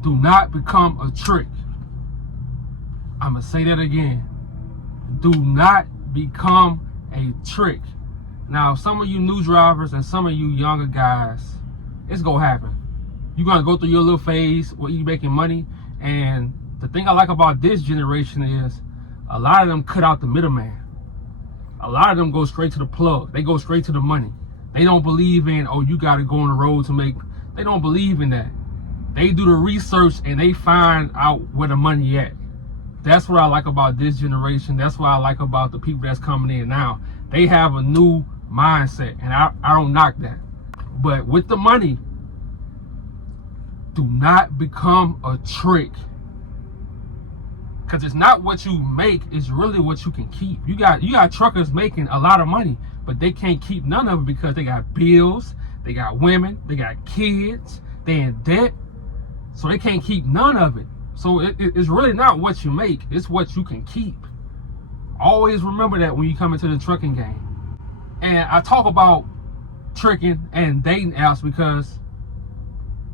Do not become a trick. I'm going to say that again. Do not become a trick. Now, some of you new drivers and some of you younger guys, it's going to happen. You're going to go through your little phase where you're making money. And the thing I like about this generation is a lot of them cut out the middleman. A lot of them go straight to the plug. They go straight to the money. They don't believe in, oh, you got to go on the road to make. They don't believe in that. They do the research and they find out where the money at. That's what I like about this generation. That's what I like about the people that's coming in now. They have a new mindset, and I don't knock that. But with the money, do not become a trick. Because it's not what you make, it's really what you can keep. You got truckers making a lot of money, but they can't keep none of it because they got bills, they got women, they got kids, they in debt. So they can't keep none of it. So it's really not what you make, it's what you can keep. Always remember that when you come into the trucking game. And I talk about tricking and dating apps because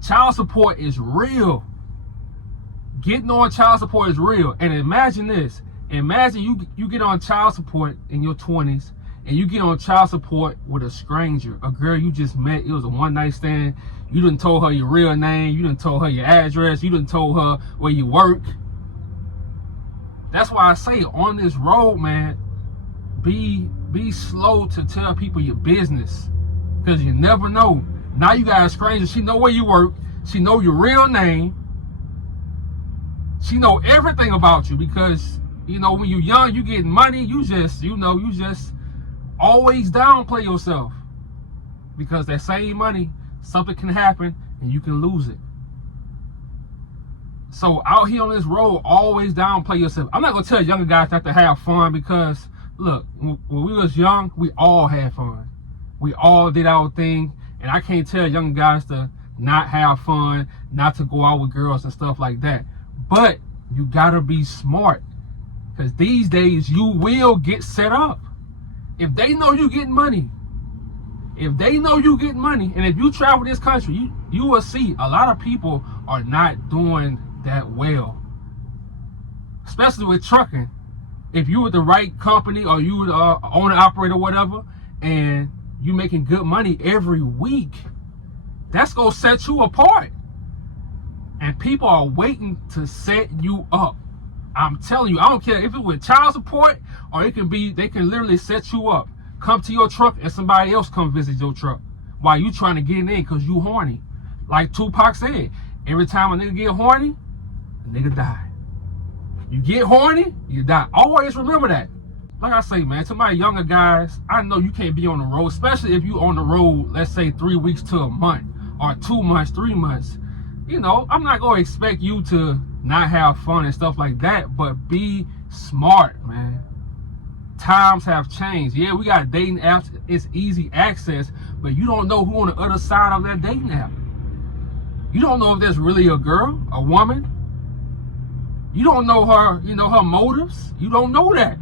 child support is real. Getting on child support is real. And imagine this. Imagine you get on child support in your 20s and you get on child support with a stranger, a girl you just met. It was a one-night stand. You done told her your real name. You done told her your address. You done told her where you work. That's why I say on this road, man, be slow to tell people your business. Because you never know. Now you got a stranger. She know where you work. She know your real name. She know everything about you because, you know, when you're young, you getting money, you just always downplay yourself. Because that same money, something can happen and you can lose it. So out here on this road, always downplay yourself. I'm not going to tell younger guys not to have fun because, look, when we was young, we all had fun. We all did our thing. And I can't tell young guys to not have fun, not to go out with girls and stuff like that. But you gotta be smart, because these days you will get set up. If they know you getting money, and if you travel this country, you will see a lot of people are not doing that well. Especially with trucking. If you with the right company or you the owner, operator, whatever, and you making good money every week, that's gonna set you apart. And people are waiting to set you up. I'm telling you, I don't care if it's with child support or it can be, they can literally set you up. Come to your truck and somebody else come visit your truck while you trying to get in because you horny. Like Tupac said, every time a nigga get horny, a nigga die. You get horny, you die. Always remember that. Like I say, man, to my younger guys, I know you can't be on the road, especially if you on the road, let's say 3 weeks to a month or 2 months, 3 months. You know, I'm not going to expect you to not have fun and stuff like that, but be smart, man. Times have changed. Yeah, we got dating apps. It's easy access, but you don't know who on the other side of that dating app. You don't know if there's really a girl, a woman. You don't know her, her motives. You don't know that.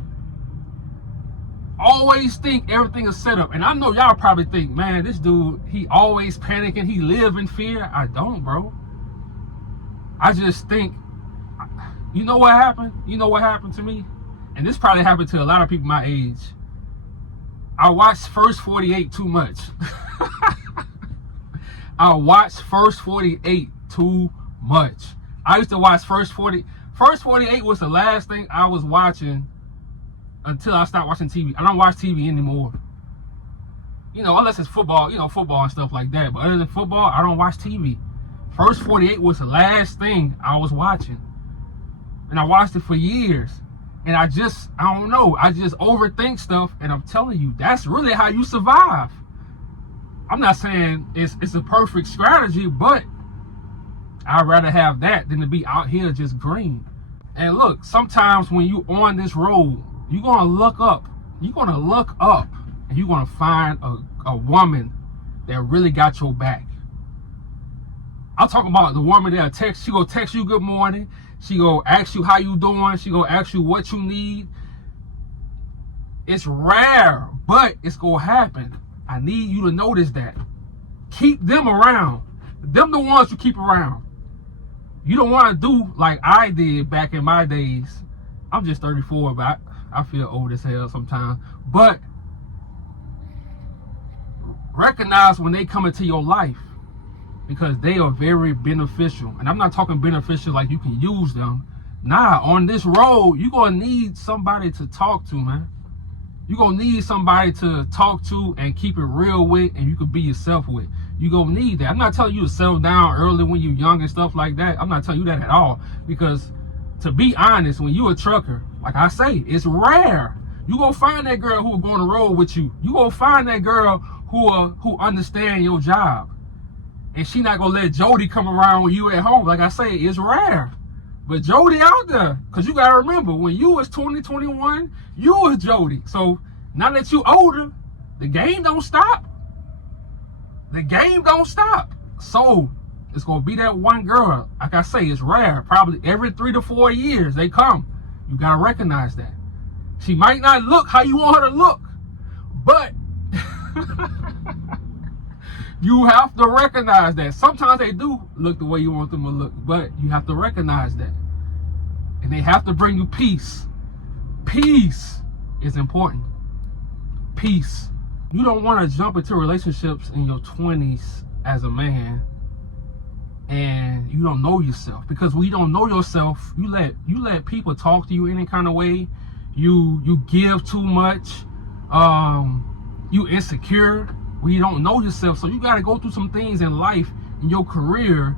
Always think everything is set up. And I know y'all probably think, man, this dude, he always panicking. He live in fear. I don't, bro. I just think, you know what happened? You know what happened to me? And this probably happened to a lot of people my age. I watched First 48 too much. I watched First 48 too much. I used to watch First 48 was the last thing I was watching until I stopped watching TV. I don't watch TV anymore. Unless it's football, football and stuff like that. But other than football, I don't watch TV. First 48 was the last thing I was watching. And I watched it for years. And I don't know. I just overthink stuff. And I'm telling you, that's really how you survive. I'm not saying it's a perfect strategy, but I'd rather have that than to be out here just green. And look, sometimes when you on this road, you're going to look up. You're going to look up and you're going to find a woman that really got your back. I'm talking about the woman that'll text. She gonna text you good morning. She gonna ask you how you doing. She gonna ask you what you need. It's rare, but it's gonna happen. I need you to notice that. Keep them around. Them the ones you keep around. You don't want to do like I did back in my days. I'm just 34, but I feel old as hell sometimes. But recognize when they come into your life, because they are very beneficial. And I'm not talking beneficial like you can use them. Nah, on this road, you're going to need somebody to talk to, man. You're going to need somebody to talk to and keep it real with, and you can be yourself with. You're going to need that. I'm not telling you to settle down early when you're young and stuff like that. I'm not telling you that at all. Because to be honest, when you're a trucker, like I say, it's rare. You going to find that girl who will go on the road with you. You going to find that girl who understand your job. And she not going to let Jody come around when you at home. Like I say, it's rare. But Jody out there, because you got to remember, when you was 20, 21, you was Jody. So now that you older, the game don't stop. The game don't stop. So it's going to be that one girl. Like I say, it's rare. Probably every 3 to 4 years they come. You got to recognize that. She might not look how you want her to look, but you have to recognize that. Sometimes they do look the way you want them to look, but you have to recognize that. And they have to bring you peace. Peace is important. Peace. You don't want to jump into relationships in your 20s as a man and you don't know yourself. Because when you don't know yourself, you let people talk to you any kind of way. You give too much. You insecure when you don't know yourself. So you got to go through some things in life, in your career,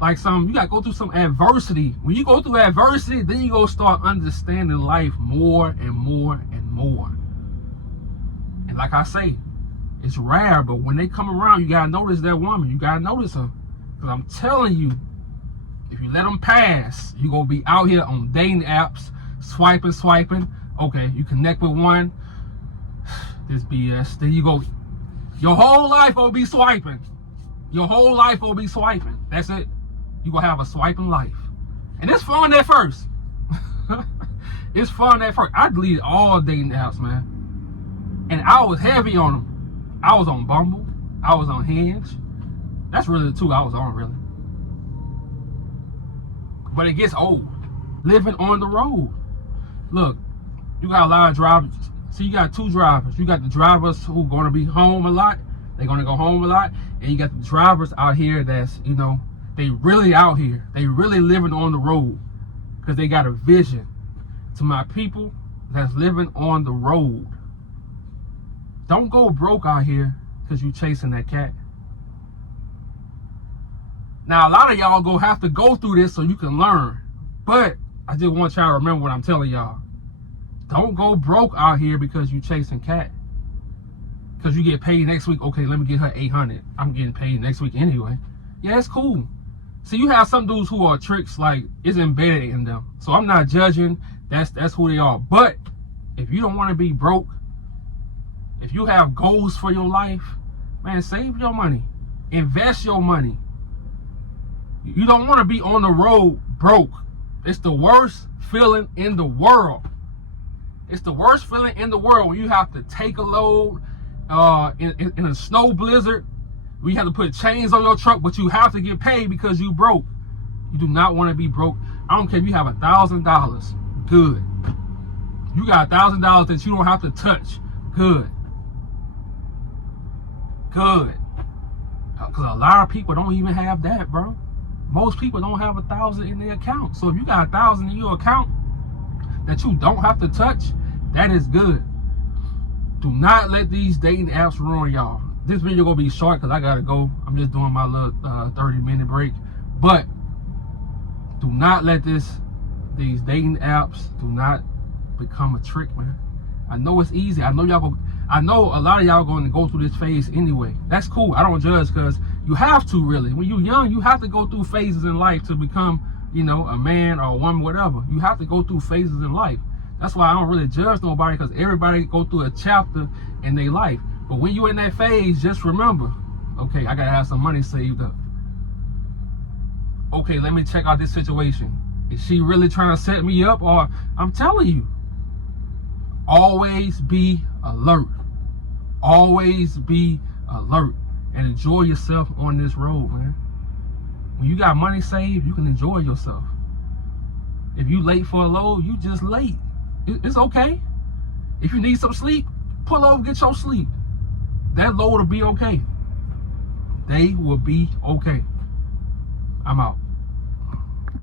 like you got to go through some adversity. When you go through adversity, then you go start understanding life more and more and more. And like I say, it's rare, but when they come around, you got to notice that woman. You got to notice her. Because I'm telling you, if you let them pass, you're going to be out here on dating apps, swiping. Okay, you connect with one. This BS. Then you go, your whole life will be swiping. Your whole life will be swiping. That's it. You're going to have a swiping life. And it's fun at first. It's fun at first. I deleted all dating apps, man. And I was heavy on them. I was on Bumble. I was on Hinge. That's really the two I was on, really. But it gets old. Living on the road. Look, you got a lot of drivers. So you got two drivers. You got the drivers who are going to be home a lot. They're going to go home a lot. And you got the drivers out here that's, they really out here. They really living on the road because they got a vision. To my people that's living on the road, don't go broke out here because you chasing that cat. Now, a lot of y'all gonna have to go through this so you can learn. But I just want y'all to remember what I'm telling y'all. Don't go broke out here because you chasing cat. Because you get paid next week. Okay, let me get her 800. I'm getting paid next week anyway. Yeah, it's cool. See, you have some dudes who are tricks, like it's embedded in them. So I'm not judging. That's who they are. But if you don't want to be broke, if you have goals for your life, man, save your money. Invest your money. You don't want to be on the road broke. It's the worst feeling in the world. It's the worst feeling in the world when you have to take a load in a snow blizzard. Where you have to put chains on your truck, but you have to get paid because you broke. You do not want to be broke. I don't care if you have $1,000. Good. You got $1,000 that you don't have to touch. Good. Good. Because a lot of people don't even have that, bro. Most people don't have 1,000 in their account. So if you got 1,000 in your account that you don't have to touch, that is good. Do not let these dating apps ruin y'all. This video gonna be short because I gotta go. I'm just doing my little 30-minute break. But do not let these dating apps do not become a trick, man. I know it's easy. I know a lot of y'all going to go through this phase anyway. That's cool. I don't judge because you have to, really. When you're young, you have to go through phases in life to become, a man or a woman, whatever. You have to go through phases in life. That's why I don't really judge nobody, because everybody go through a chapter in their life. But when you're in that phase, just remember, okay, I got to have some money saved up. Okay, let me check out this situation. Is she really trying to set me up? Or I'm telling you, always be alert. Always be alert and enjoy yourself on this road, man. When you got money saved, you can enjoy yourself. If you late for a load, you just late. It's okay. If you need some sleep, pull over, get your sleep. That load will be okay. They will be okay. I'm out.